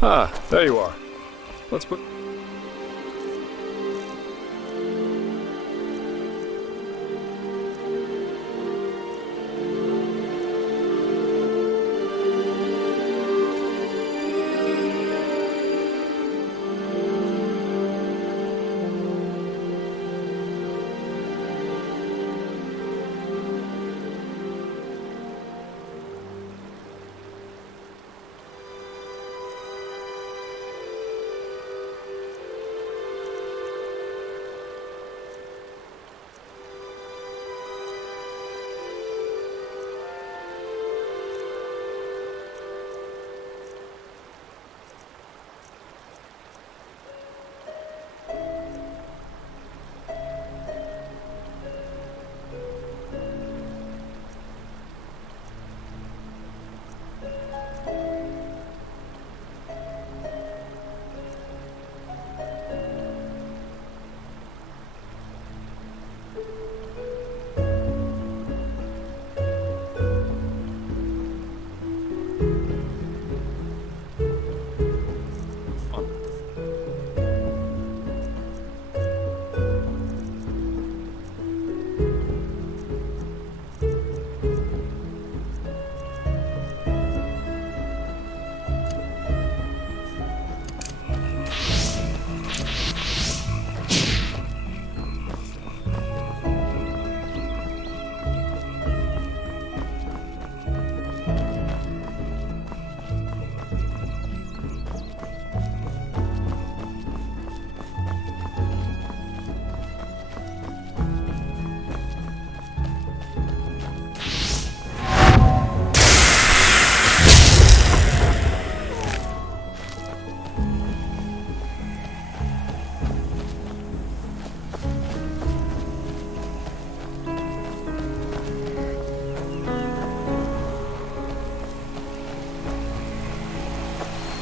Ah, there you are. Let's put...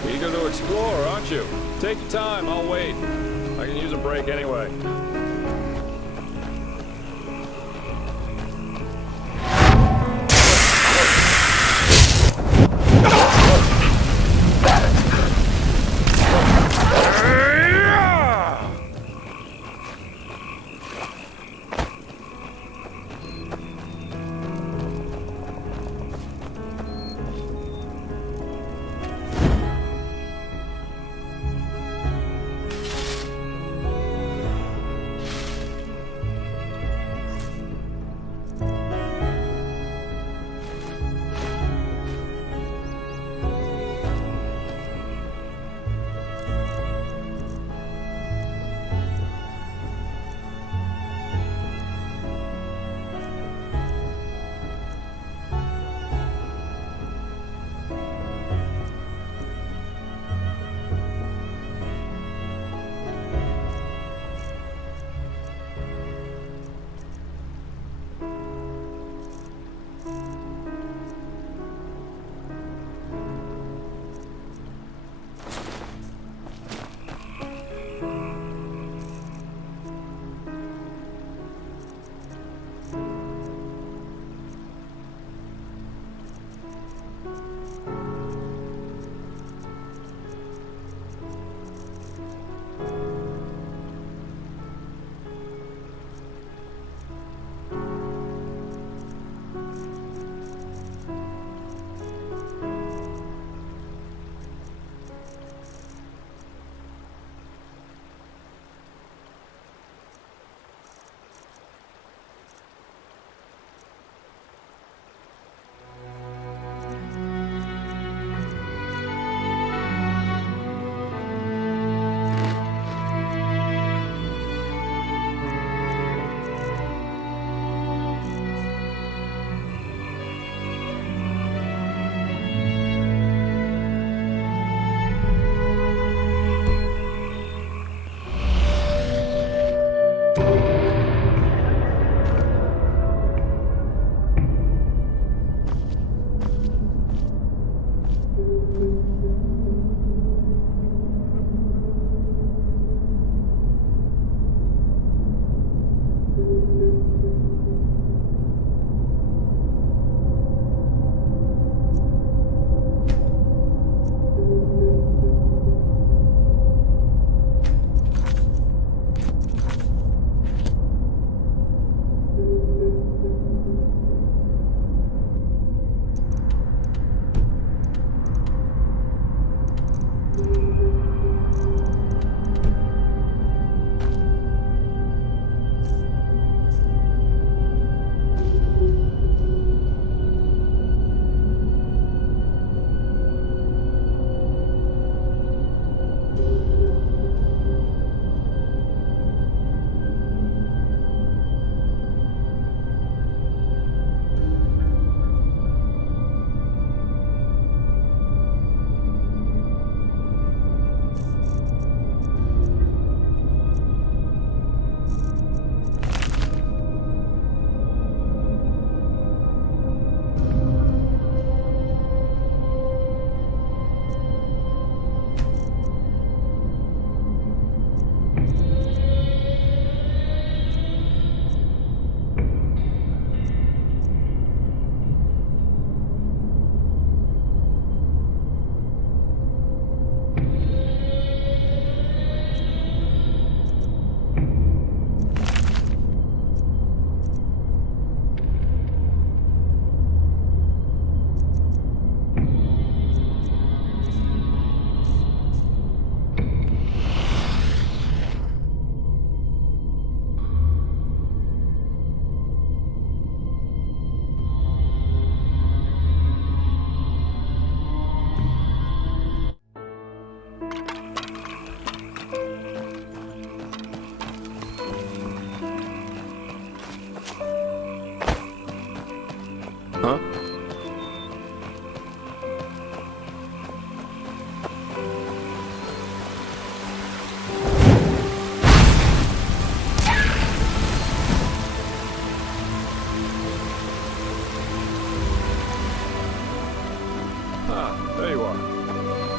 Eager to explore, aren't you? Take your time, I'll wait. I can use a break anyway.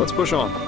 let's push on.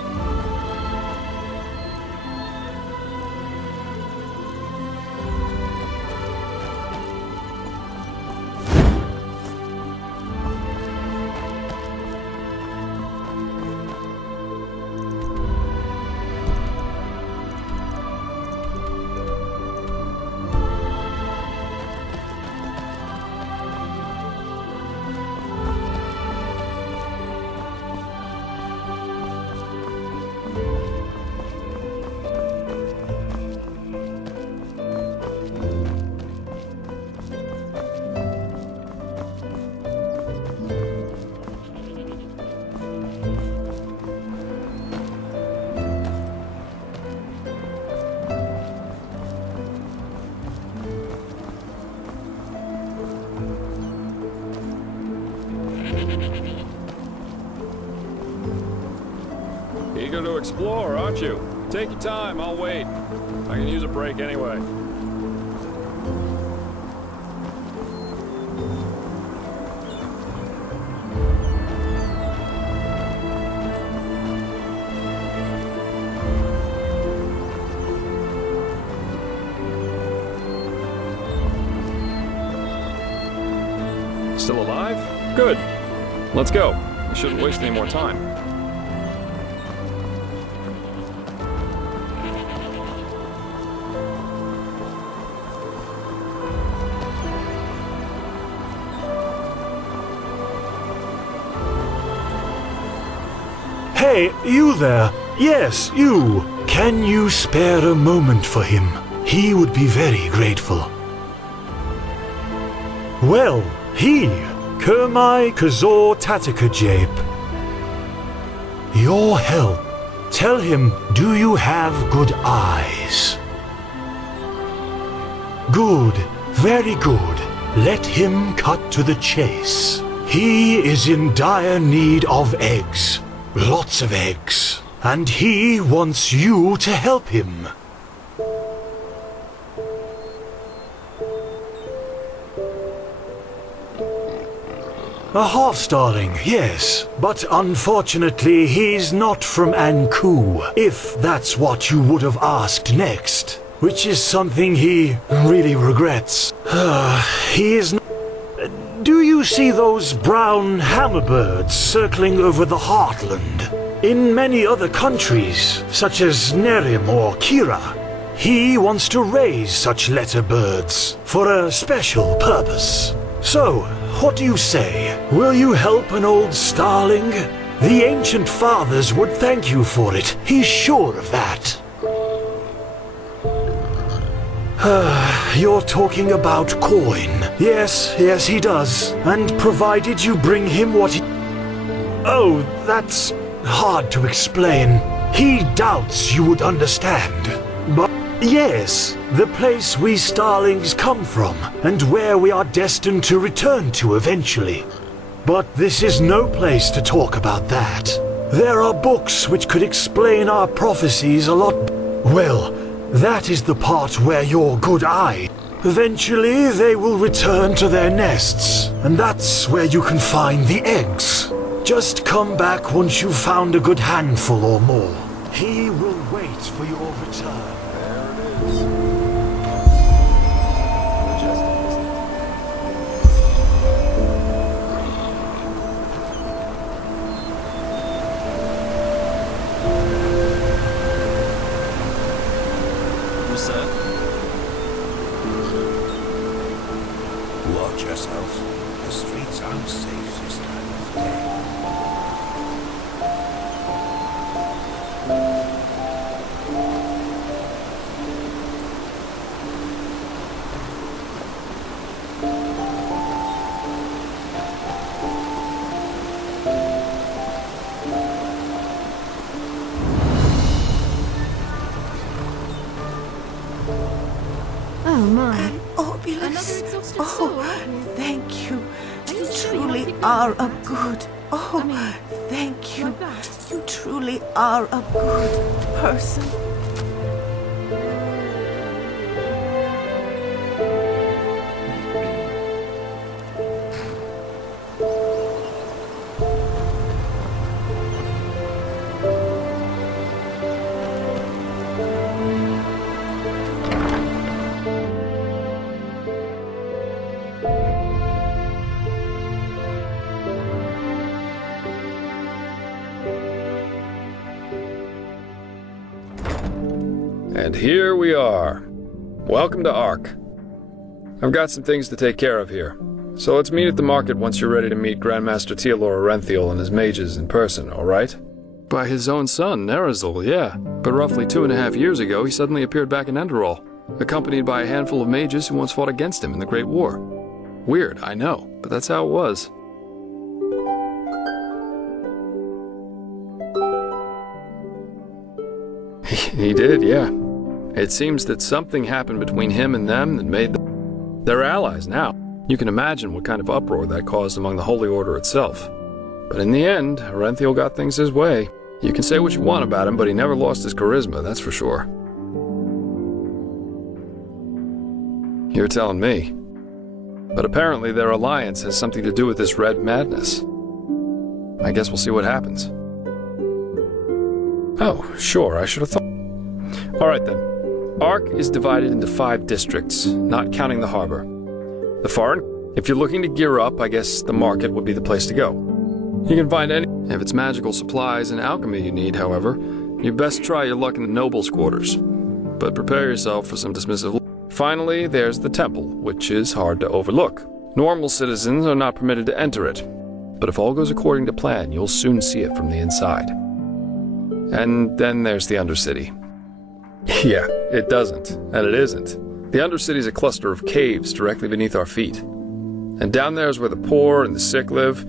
Eager to explore, aren't you? Take your time, I'll wait. I can use a break anyway. Still alive? Good. Let's go. We shouldn't waste any more time. Hey, you there? Yes, you. Can you spare a moment for him? He would be very grateful. Well, he, Kermai Kazor Tatakajape. Your help. Tell him, do you have good eyes? Good, very good. Let him cut to the chase. He is in dire need of eggs. Lots of eggs. And he wants you to help him. A half-starling, yes. But unfortunately, he's not from Anku, if that's what you would have asked next. Which is something he really regrets. He is not... Do you see those brown hammerbirds circling over the heartland? In many other countries, such as Nerim or Kira, he wants to raise such letterbirds for a special purpose. So, what do you say? Will you help an old starling? The ancient fathers would thank you for it. He's sure of that. You're talking about coin. Yes, he does. And provided you bring him what he... Oh, that's hard to explain. He doubts you would understand. But yes, the place we starlings come from, and where we are destined to return to eventually. But this is no place to talk about that. There are books which could explain our prophecies a lot... Well, that is the part where your good eye... Eventually, they will return to their nests, and that's where you can find the eggs. Just come back once you've found a good handful or more. He will wait for your return. There it is. Who's that? Watch yourself. The streets aren't safe this time of day. Oh my. Obulus. Another exhausted soul, Oh, aren't you? thank you. Are you You sure you're truly not keeping are yourself a down? good. Oh, I mean, thank you. like that? You truly are a good person. And here we are. Welcome to Ark. I've got some things to take care of here. So let's meet at the market once you're ready to meet Grandmaster Tealor Arenthiel and his mages in person, alright? By his own son, Nerazil, yeah. But roughly 2.5 years ago, he suddenly appeared back in Enderal, accompanied by a handful of mages who once fought against him in the Great War. Weird, I know, but that's how it was. He did, yeah. It seems that something happened between him and them that made them... They're allies now. You can imagine what kind of uproar that caused among the Holy Order itself. But in the end, Arenthiel got things his way. You can say what you want about him, but he never lost his charisma, that's for sure. You're telling me. But apparently their alliance has something to do with this red madness. I guess we'll see what happens. Oh, sure, I should have thought. Alright then. Ark is divided into 5 districts, not counting the harbor. The foreign, if you're looking to gear up, I guess the market would be the place to go. You can find any, if it's magical supplies and alchemy you need, however, you best try your luck in the nobles' quarters. But prepare yourself for some dismissive. Finally, there's the temple, which is hard to overlook. Normal citizens are not permitted to enter it. But if all goes according to plan, you'll soon see it from the inside. And then there's the Undercity. Yeah, it doesn't, and it isn't. The Undercity's a cluster of caves directly beneath our feet. And down there is where the poor and the sick live,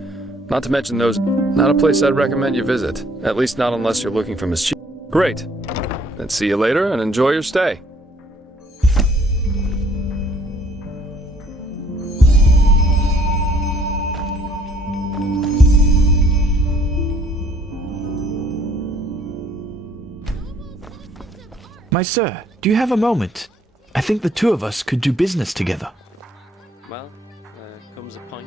not to mention those... Not a place I'd recommend you visit, at least not unless you're looking for mischief. Great. Then see you later and enjoy your stay. My sir, do you have a moment? I think the two of us could do business together. Well, comes a point.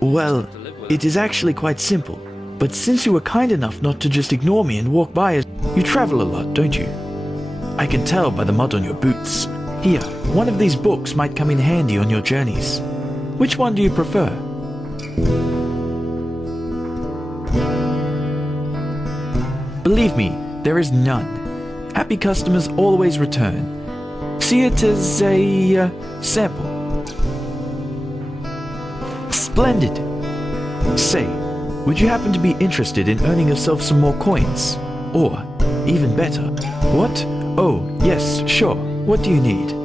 Well, it is actually quite simple. But since you were kind enough not to just ignore me and walk by as... You travel a lot, don't you? I can tell by the mud on your boots. Here, one of these books might come in handy on your journeys. Which one do you prefer? Believe me, there is none. Happy customers always return. See it as a sample. Splendid. Say, would you happen to be interested in earning yourself some more coins? Or, even better, what? Oh, yes, sure. What do you need?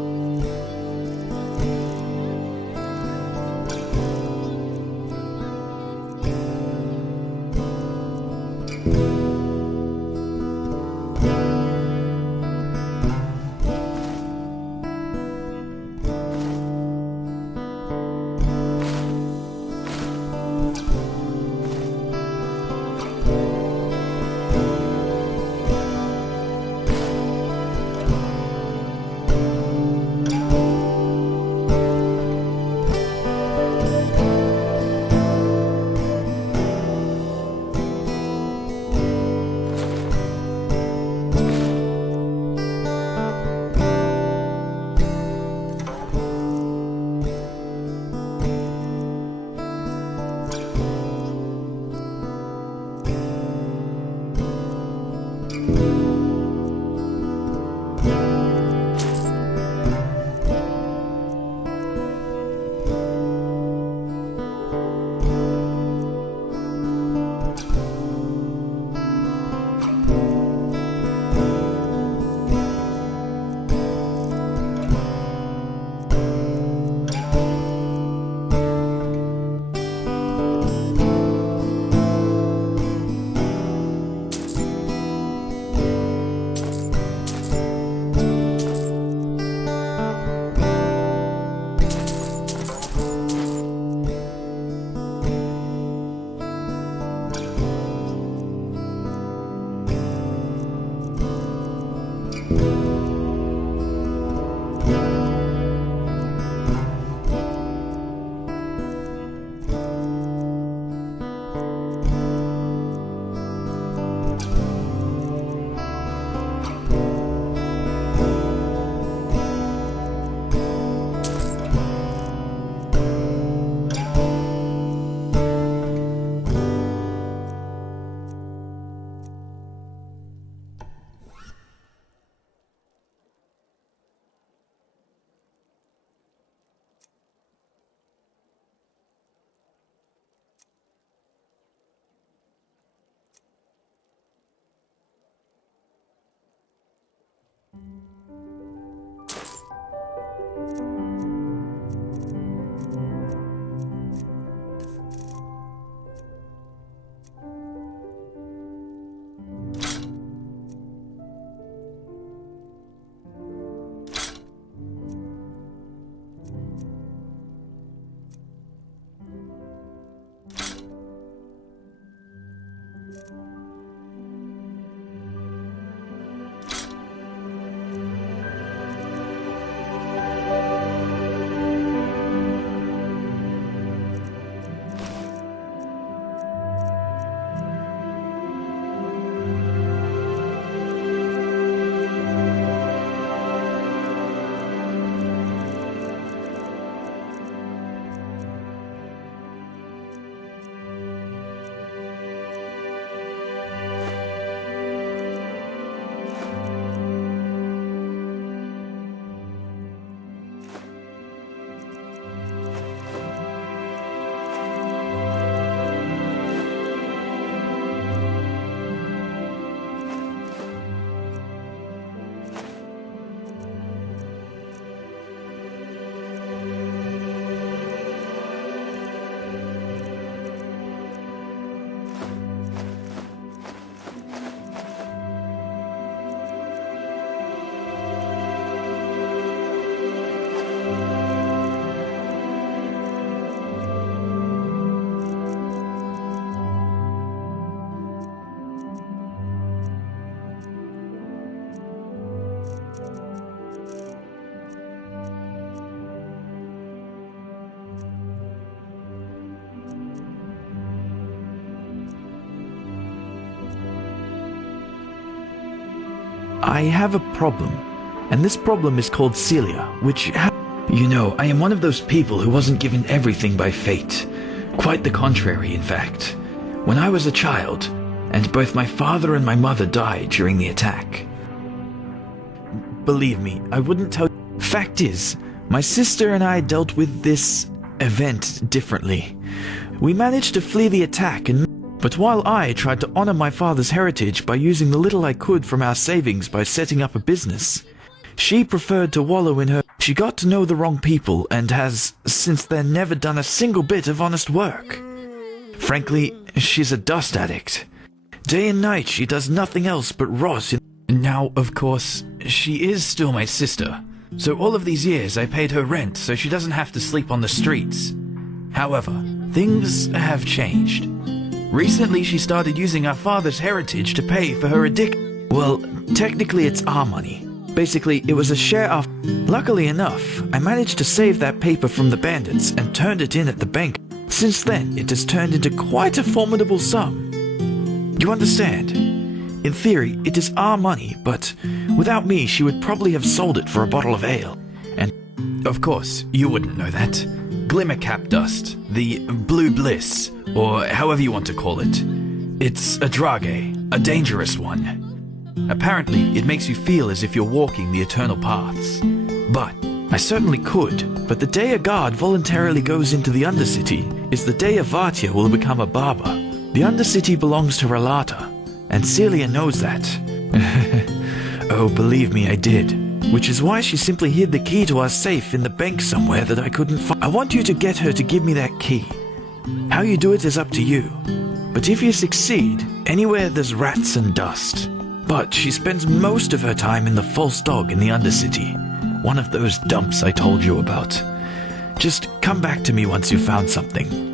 I have a problem, and this problem is called Celia, which you know, I am one of those people who wasn't given everything by fate. Quite the contrary, in fact. When I was a child, and both my father and my mother died during the attack. Believe me, I wouldn't tell you. Fact is, my sister and I dealt with this event differently. We managed to flee the attack, but while I tried to honor my father's heritage by using the little I could from our savings by setting up a business, she preferred to wallow in her. She got to know the wrong people and has, since then, never done a single bit of honest work. Frankly, she's a dust addict. Day and night she does nothing else but rot in. Now, of course, she is still my sister, so all of these years I paid her rent so she doesn't have to sleep on the streets. However, things have changed. Recently she started using our father's heritage to pay for her addiction. Well, technically it's our money. Basically, it was a share of... Luckily enough, I managed to save that paper from the bandits and turned it in at the bank. Since then, it has turned into quite a formidable sum. You understand? In theory, it is our money, but without me, she would probably have sold it for a bottle of ale. And, of course, you wouldn't know that. Glimmercap dust, the blue bliss, or however you want to call it. It's a drage, a dangerous one. Apparently, it makes you feel as if you're walking the eternal paths. But I certainly could, but the day a guard voluntarily goes into the Undercity is the day a Vatia will become a barber. The Undercity belongs to Relata, and Celia knows that. Oh, believe me, I did. Which is why she simply hid the key to our safe in the bank somewhere that I couldn't find. I want you to get her to give me that key. How you do it is up to you. But if you succeed, anywhere there's rats and dust. But she spends most of her time in the False Dog in the Undercity. One of those dumps I told you about. Just come back to me once you've found something.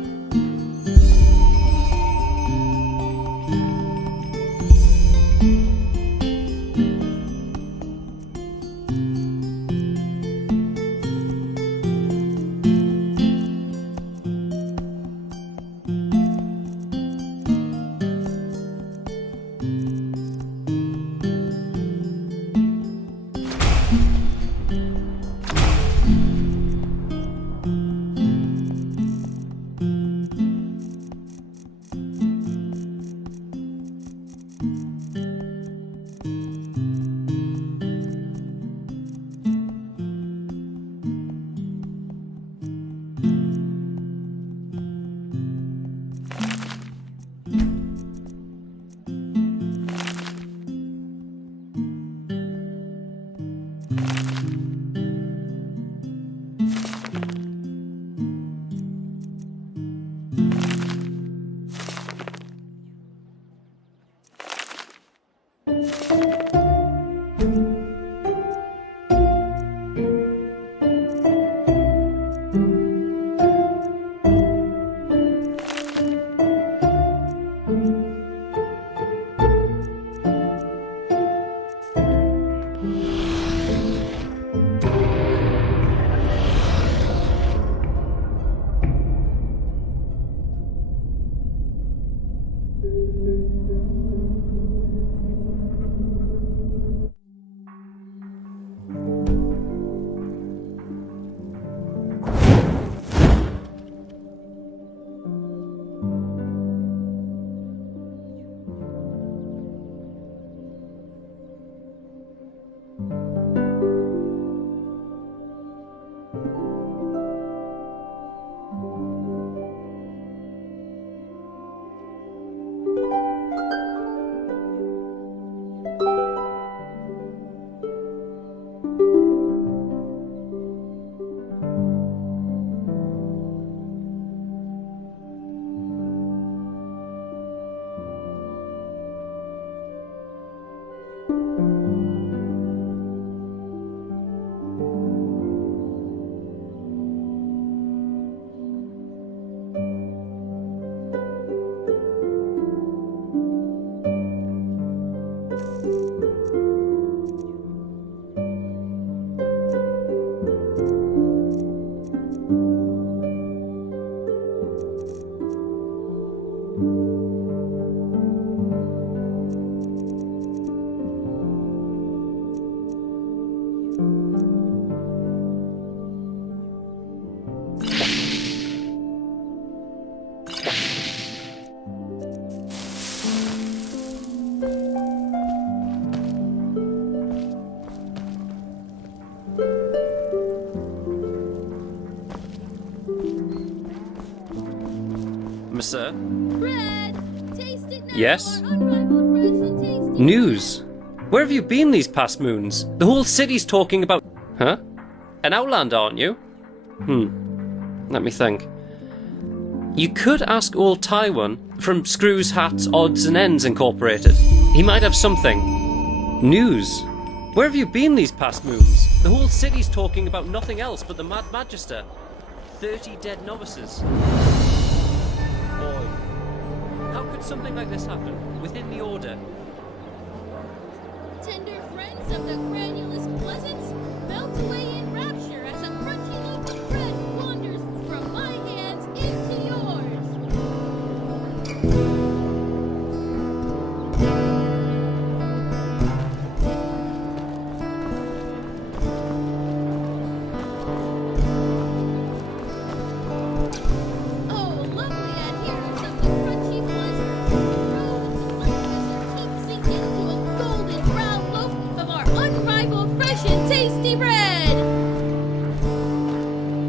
Monsieur? Bread! Taste it now. Yes? Our unrivaled, fresh and tasty. News? Where have you been these past moons? The whole city's talking about... Huh? An Outlander, aren't you? Let me think. You could ask old Taiwan from Screws, Hats, Odds and Ends Incorporated. He might have something. News? Where have you been these past moons? The whole city's talking about nothing else but the Mad Magister. 30 dead novices. Boy. How could something like this happen within the Order? Tender friends of the granulous pleasance, melt away in rapture as a crunchy loaf of bread wanders from my hands into yours. Oh, lovely adherents of the crunchy pleasures, rose, let your teeth sink into a golden brown loaf of our unrivaled, fresh and tasty bread.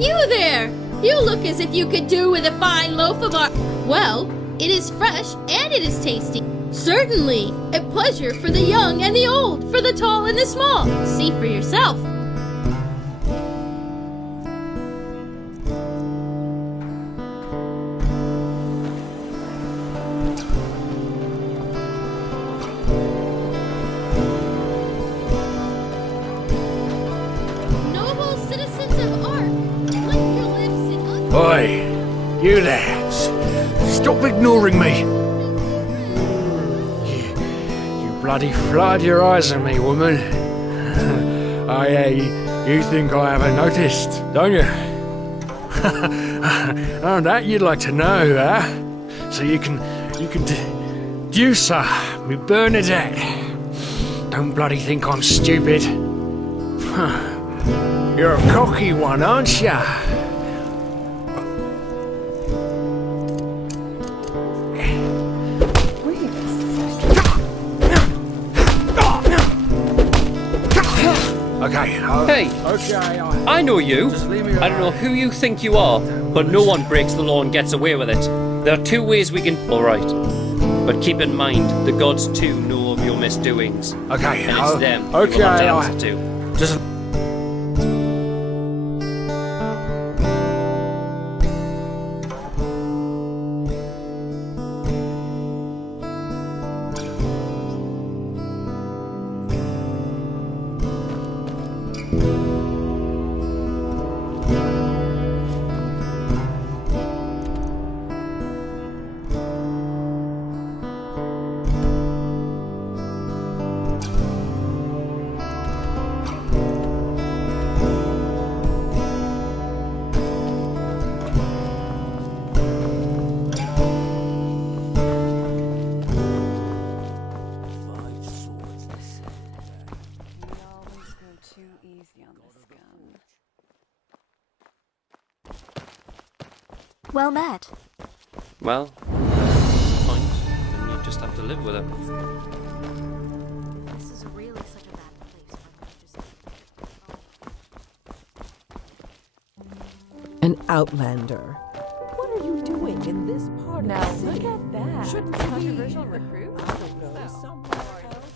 You there! You look as if you could do with a fine loaf of our... Well, it is fresh and it is tasty. Certainly, a pleasure for the young and the old, for the tall and the small. See for yourself. Noble citizens of Ark, lick your lips in Oi, you there. Stop ignoring me. You bloody flood your eyes at me, woman. You think I haven't noticed, don't you? Oh, that you'd like to know, huh? So you can deduce her, me Bernadette. Don't bloody think I'm stupid. You're a cocky one, aren't ya? Okay. Hey! Okay. I know you. Just leave me I don't know who you think you are, but no one breaks the law and gets away with it. There are two ways we can... Alright. But keep in mind, the gods too know of your misdoings. Okay. And it's them you Okay. will have to answer to. Just. Well met. Well, that's the point, and you just have to live with it. This is really such a bad place for An outlander. What are you doing in this part Now of the look city? at that. Shouldn't Controversial be. recruit? I don't know, somewhere else.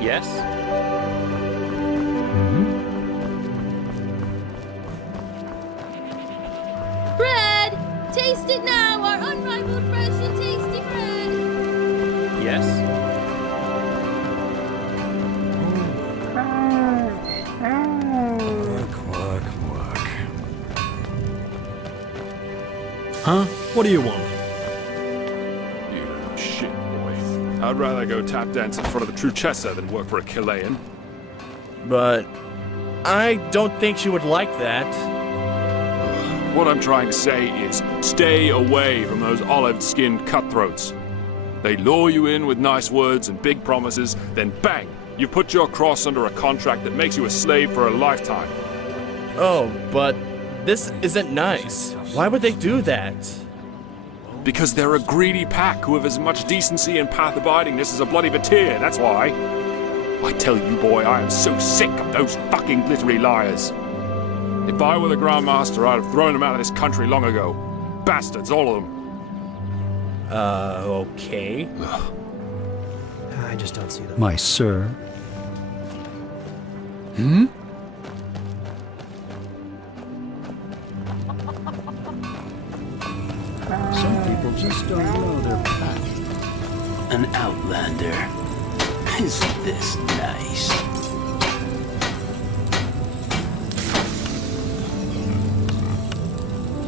Yes? bread! Taste it now, our unrivaled, fresh and tasty bread! Yes? Work. Huh? What do you want? You shit boy. I'd rather go tap dance in front of the true Chessa than work for a Chilean. But I don't think she would like that. What I'm trying to say is, stay away from those olive-skinned cutthroats. They lure you in with nice words and big promises, then bang, You've put your cross under a contract that makes you a slave for a lifetime. Oh, but this isn't nice. Why would they do that? Because they're a greedy pack who have as much decency and path-abidingness as a bloody Batir, that's why. I tell you, boy, I am so sick of those fucking glittery liars. If I were the Grand Master, I'd have thrown them out of this country long ago. Bastards, all of them. Okay. I just don't see the... My sir. Hmm? Some people just don't know their path. An outlander. Isn't this nice?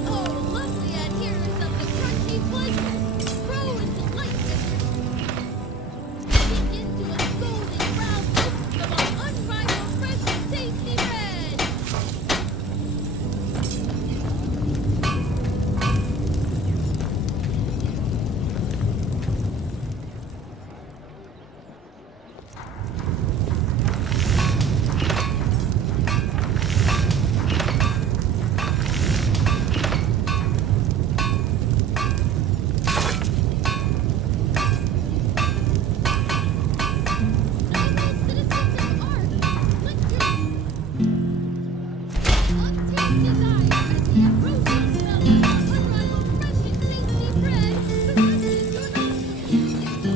Oh, lovely adherents of the crunchy pleasures, grow and delight sink into a golden brown loaf of our unrivaled fresh and tasty bread.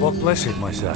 What blessed, my sir?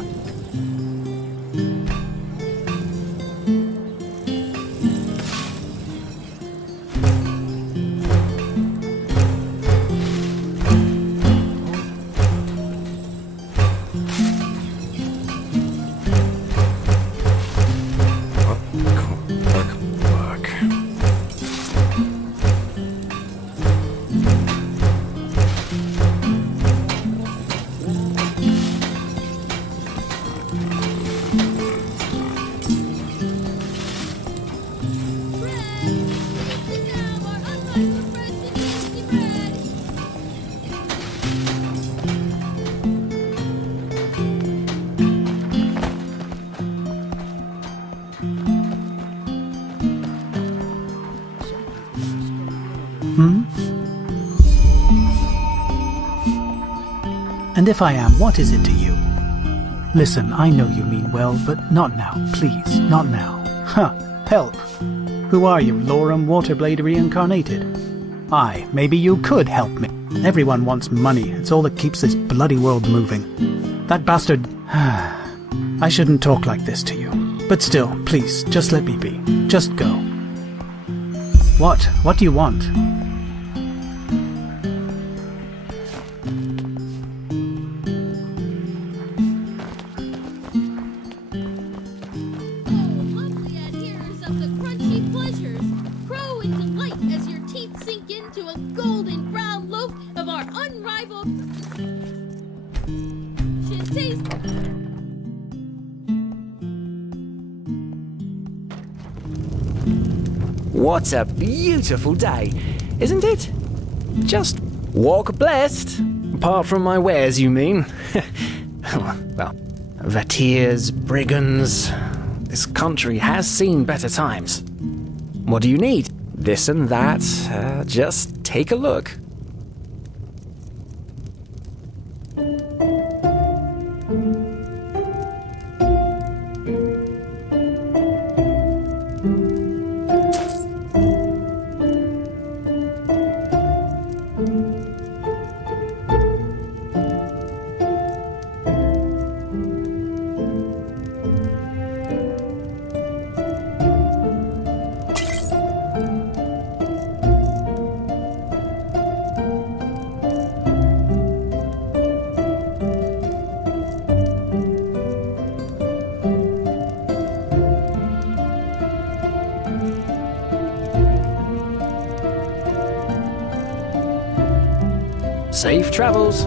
And if I am, what is it to you? Listen, I know you mean well, but not now, please, not now. Huh, help. Who are you, Lorem Waterblade reincarnated? Aye, maybe you could help me. Everyone wants money, it's all that keeps this bloody world moving. That bastard... I shouldn't talk like this to you. But still, please, just let me be. Just go. What? What do you want? What a beautiful day, isn't it? Just walk blessed. Apart from my wares, you mean? Well, Vatirs, brigands... This country has seen better times. What do you need? This and that. Just take a look. Safe travels.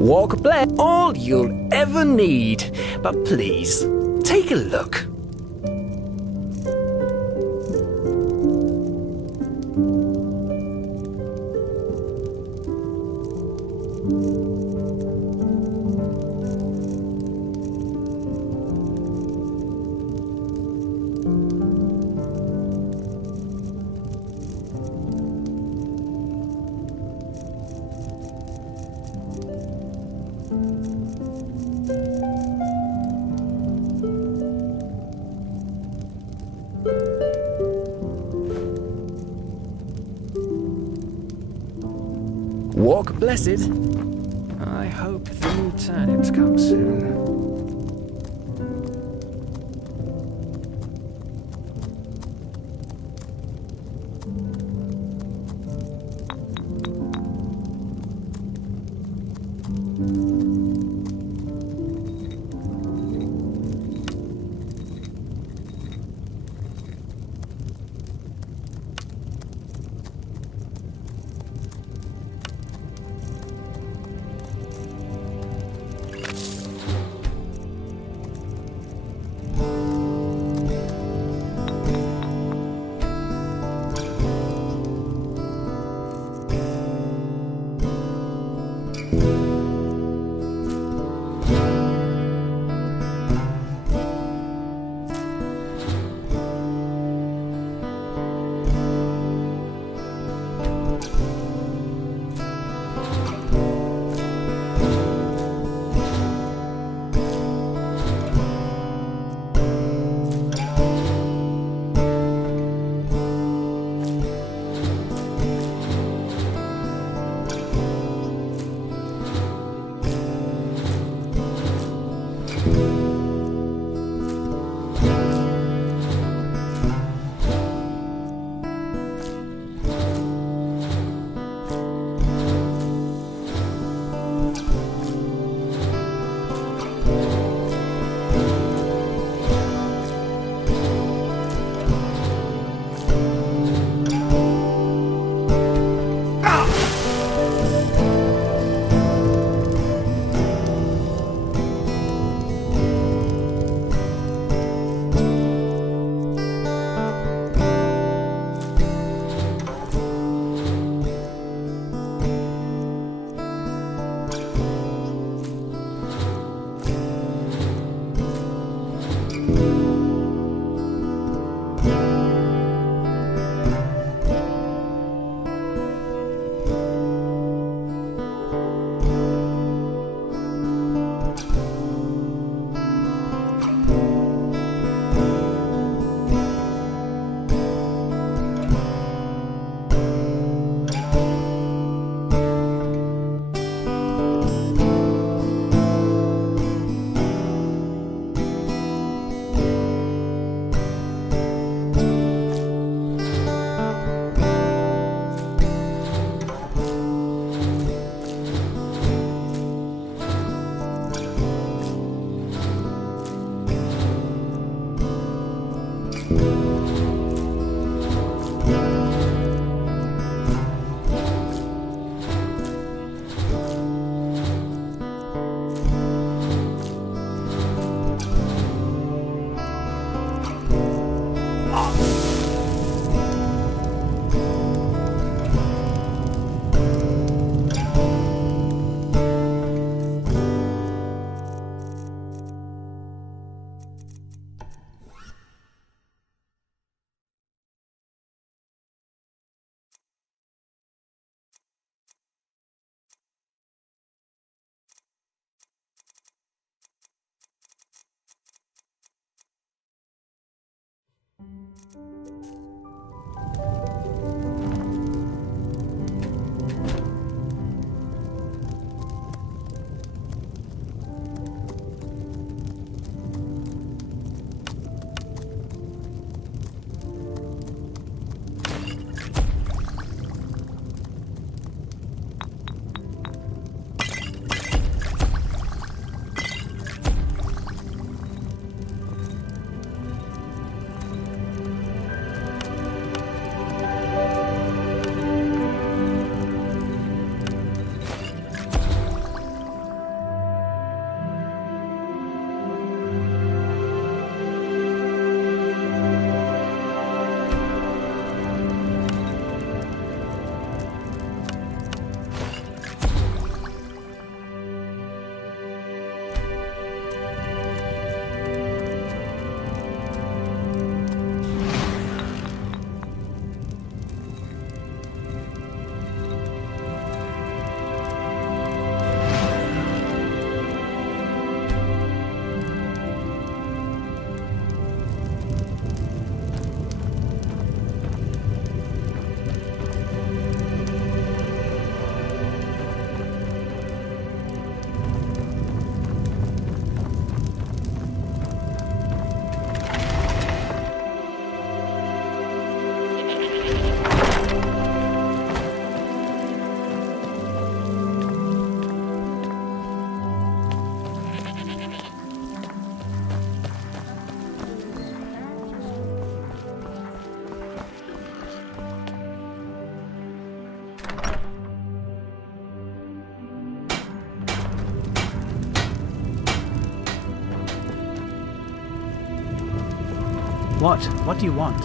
Walk blessed. All you'll ever need. But please, take a look. Walk blessed. I hope the new turnips come soon. What? What do you want?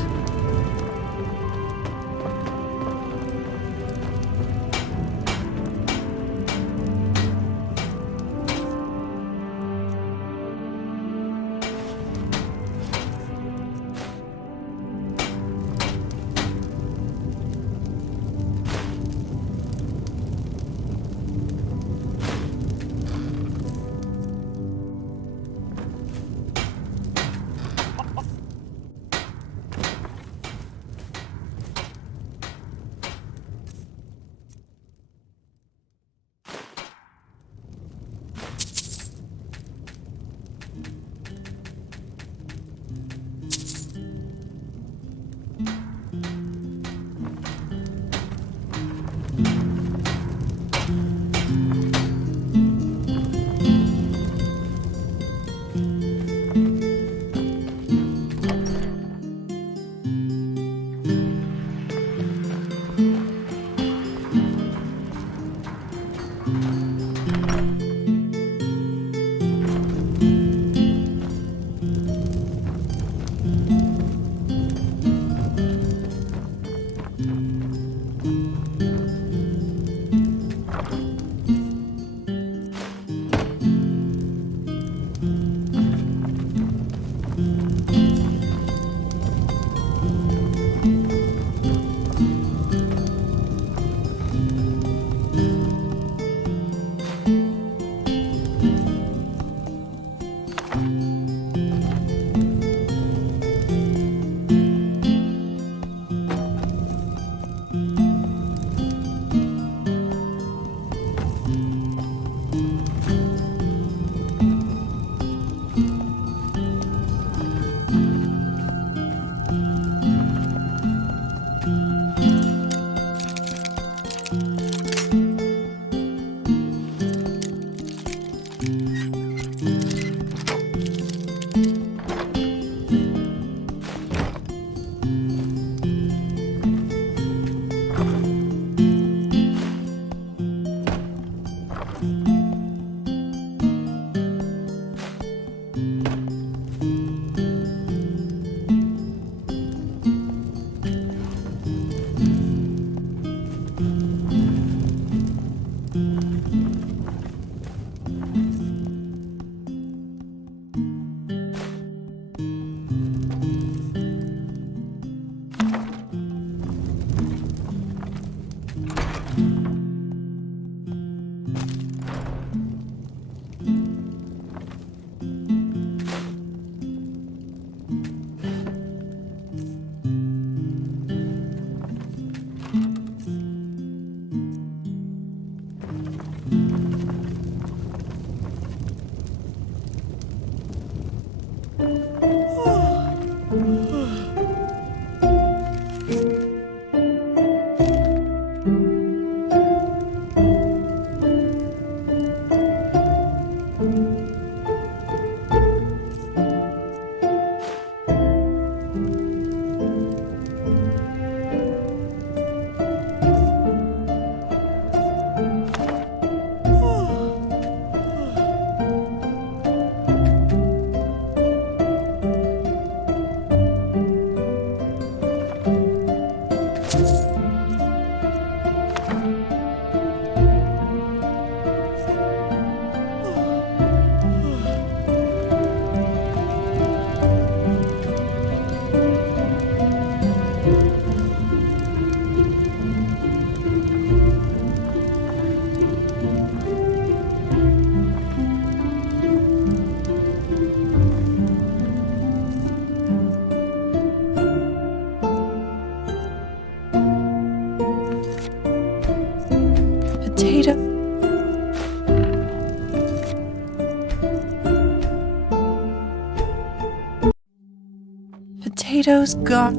Potatoes gone.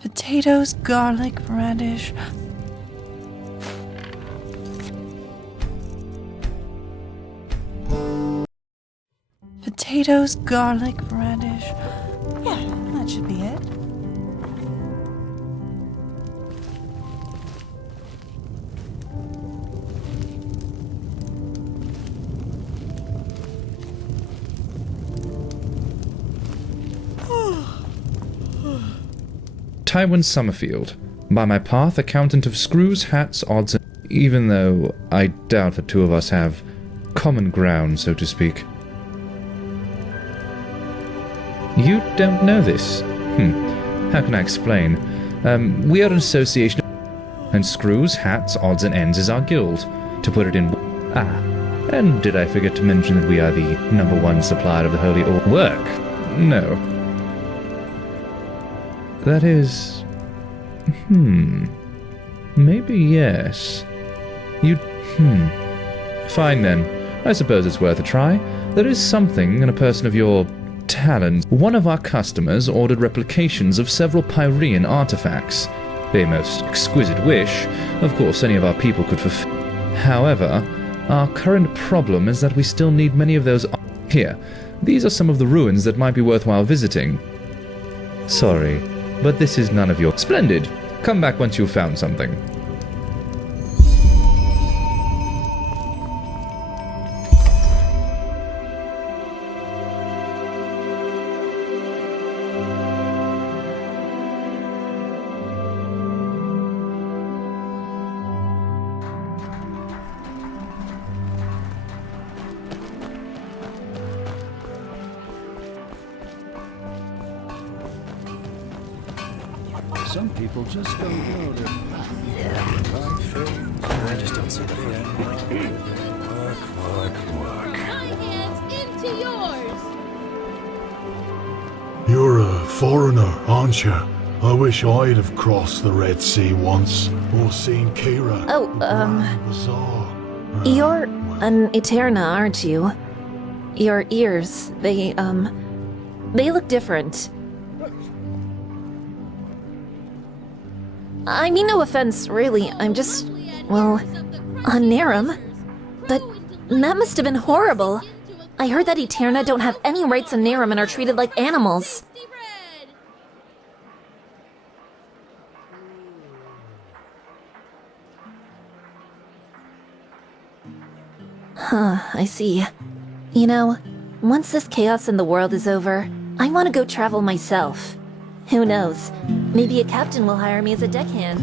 Potatoes, garlic, radish. Potatoes, garlic, radish. Yeah, that should be it. Tywin Summerfield. By my path, accountant of screws, hats, odds, even though I doubt the two of us have common ground, so to speak. You don't know this? How can I explain? We are an association of... And screws, hats, odds and ends is our guild. To put it in... and did I forget to mention that we are the #1 supplier of the Holy Order? Work? No. That is... Maybe yes. Fine then. I suppose it's worth a try. There is something in a person of your talents. One of our customers ordered replications of several Pyrean artifacts. A most exquisite wish. Of course, any of our people could fulfill. However, our current problem is that we still need many of those... Here, these are some of the ruins that might be worthwhile visiting. Sorry, but this is none of your... Splendid! Come back once you've found something. Some people just don't know their I just don't see the point. My hands into yours! You're a foreigner, aren't you? I wish I'd have crossed the Red Sea once, or seen Kira. Oh, you're an Eterna, aren't you? Your ears, they look different. I mean no offense, really, I'm just, well, on Narum. But that must have been horrible. I heard that Eterna don't have any rights on Narum and are treated like animals. Huh, I see. You know, once this chaos in the world is over, I want to go travel myself. Who knows? Maybe a captain will hire me as a deckhand.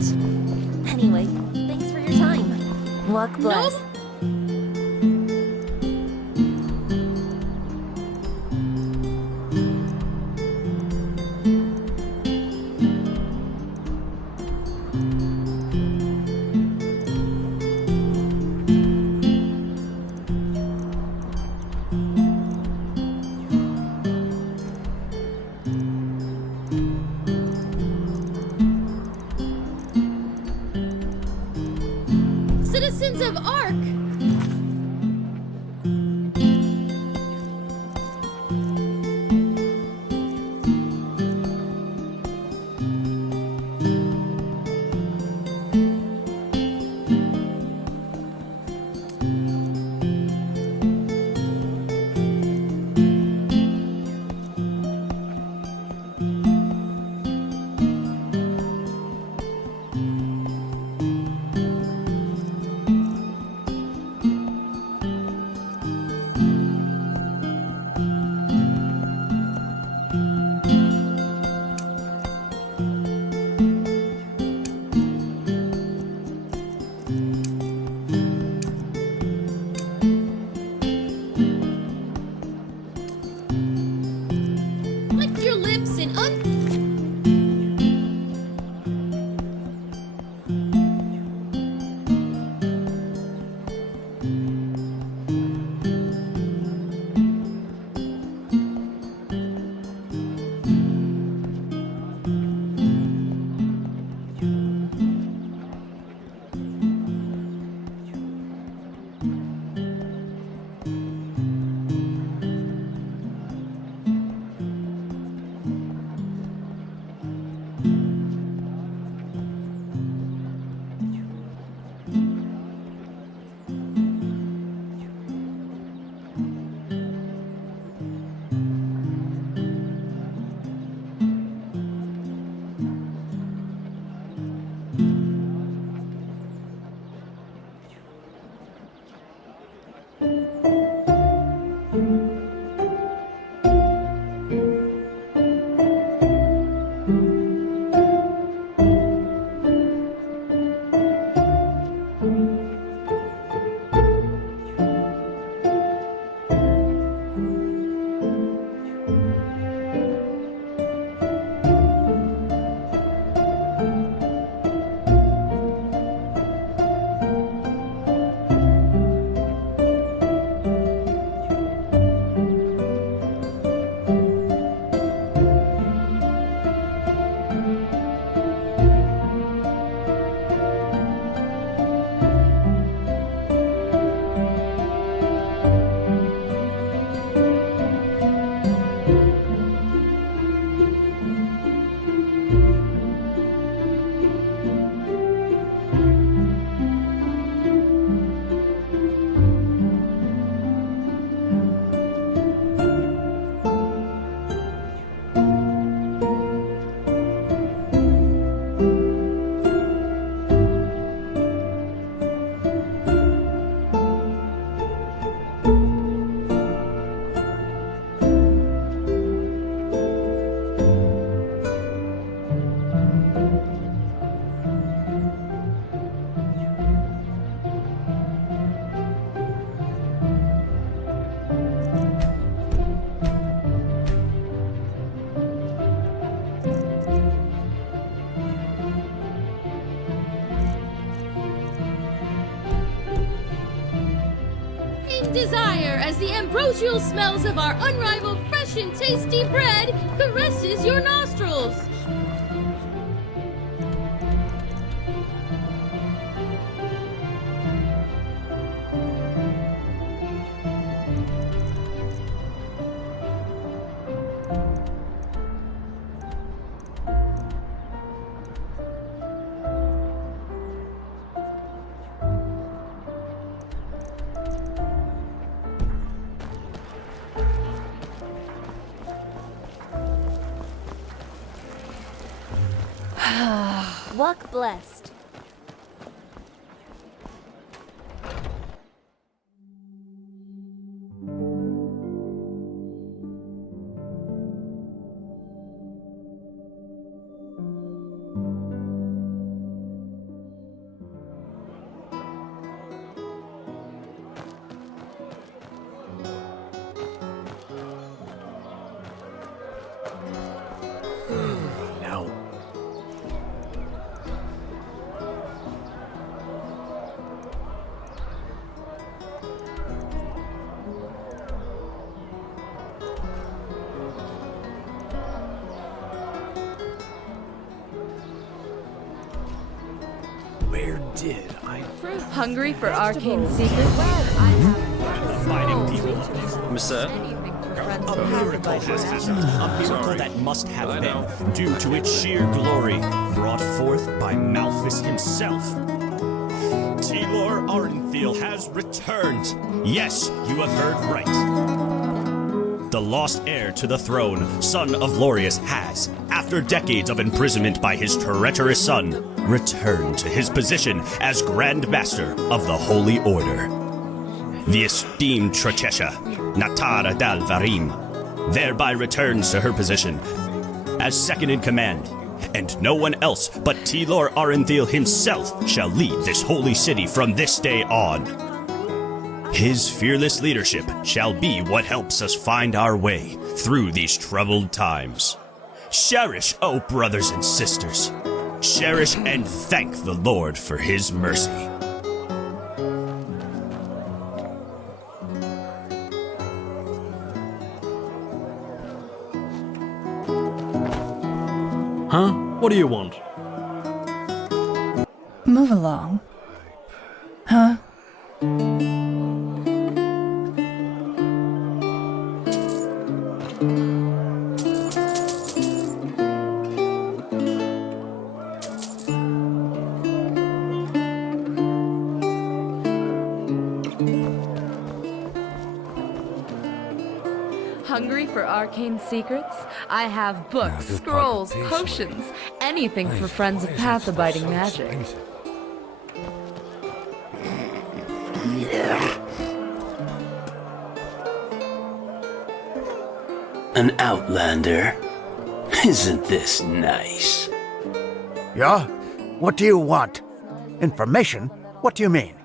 Anyway, thanks for your time. Walk blessed. Citizens of Ark, as the ambrosial smells of our unrivaled fresh and tasty bread caresses your nostrils. Walk blessed. Where did I... Hungry for arcane secrets? Monsieur? A miracle that must have been, due to its sheer glory, brought forth by Malthus himself. Taylor Ardenfield has returned. Yes, you have heard right. The lost heir to the throne, son of Lorius, has, after decades of imprisonment by his treacherous son, returned to his position as Grand Master of the Holy Order. The esteemed Trakesha, Natara Dal Varim, thereby returns to her position as second in command, and no one else but Tilor Arenthil himself shall lead this holy city from this day on. His fearless leadership shall be what helps us find our way through these troubled times. Cherish, O brothers and sisters. Cherish and thank the Lord for his mercy. Huh? What do you want? Move along. Huh? Hungry for arcane secrets? I have books, scrolls, potions, anything for friends of path-abiding magic. An outlander? Isn't this nice? Yeah? What do you want? Information? What do you mean?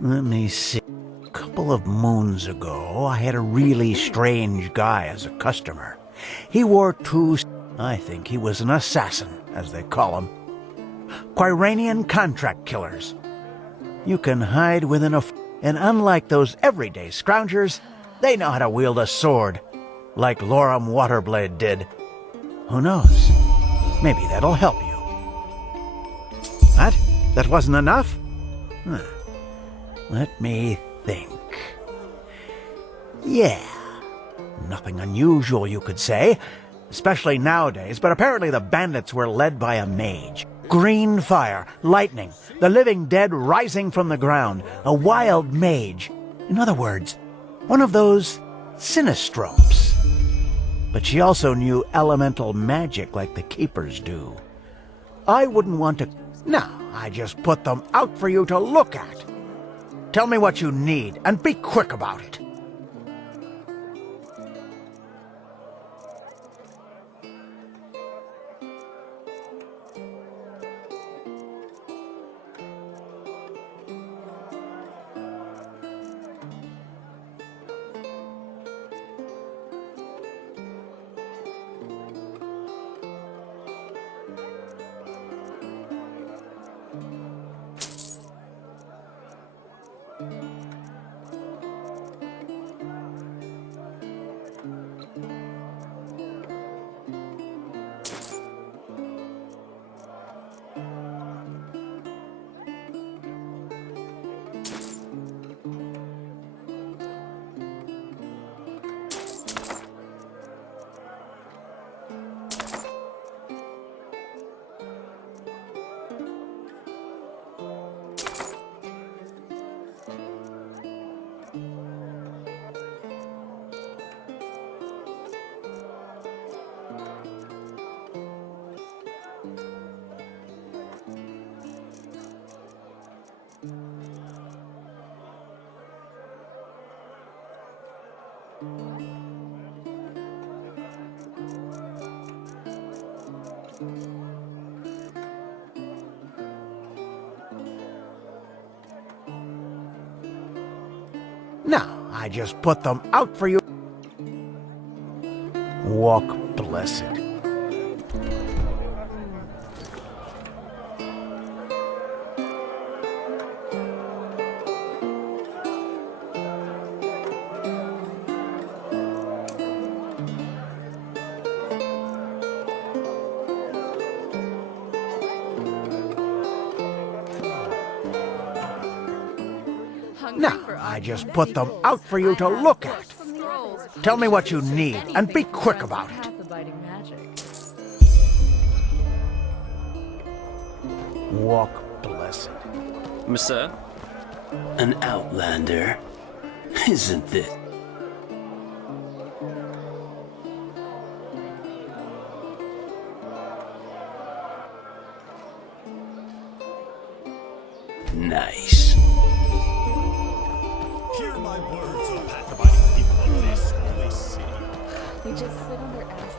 Let me see. A couple of moons ago, I had a really strange guy as a customer. He wore I think he was an assassin, as they call them. Quiranian contract killers. You can hide within and unlike those everyday scroungers, they know how to wield a sword, like Loram Waterblade did. Who knows? Maybe that'll help you. What? That wasn't enough? Huh. Let me think. Yeah. Nothing unusual, you could say. Especially nowadays, but apparently the bandits were led by a mage. Green fire, lightning, the living dead rising from the ground. A wild mage. In other words, one of those sinistropes. But she also knew elemental magic like the keepers do. I wouldn't want to... No, I just put them out for you to look at. Tell me what you need, and be quick about it. Now, I just put them out for you. Walk blessed. Now, I just put them out for you to look at. Tell me what you need, and be quick about it. Walk blessed. Monsieur? An outlander? Isn't this? Nice. Hear my words, O path-abiding people of this holy city. They just sit on their asses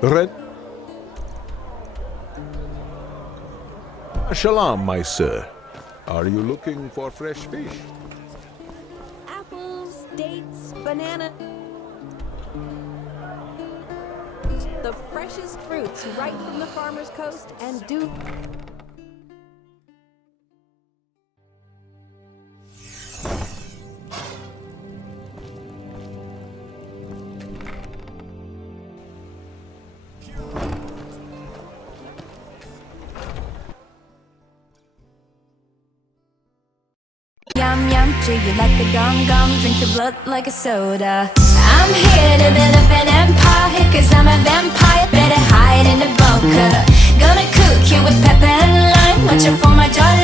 and Red. Shalom, my sir. Are you looking for fresh fish? Apples, dates, banana. The freshest fruits right from the farmer's coast and do. Yum yum, chew you like a gum gum, drink your blood like a soda. I'm here to build up an empire, cause I'm a vampire, better hide in the bunker. Gonna cook you with pepper and lime, watch out for my jolly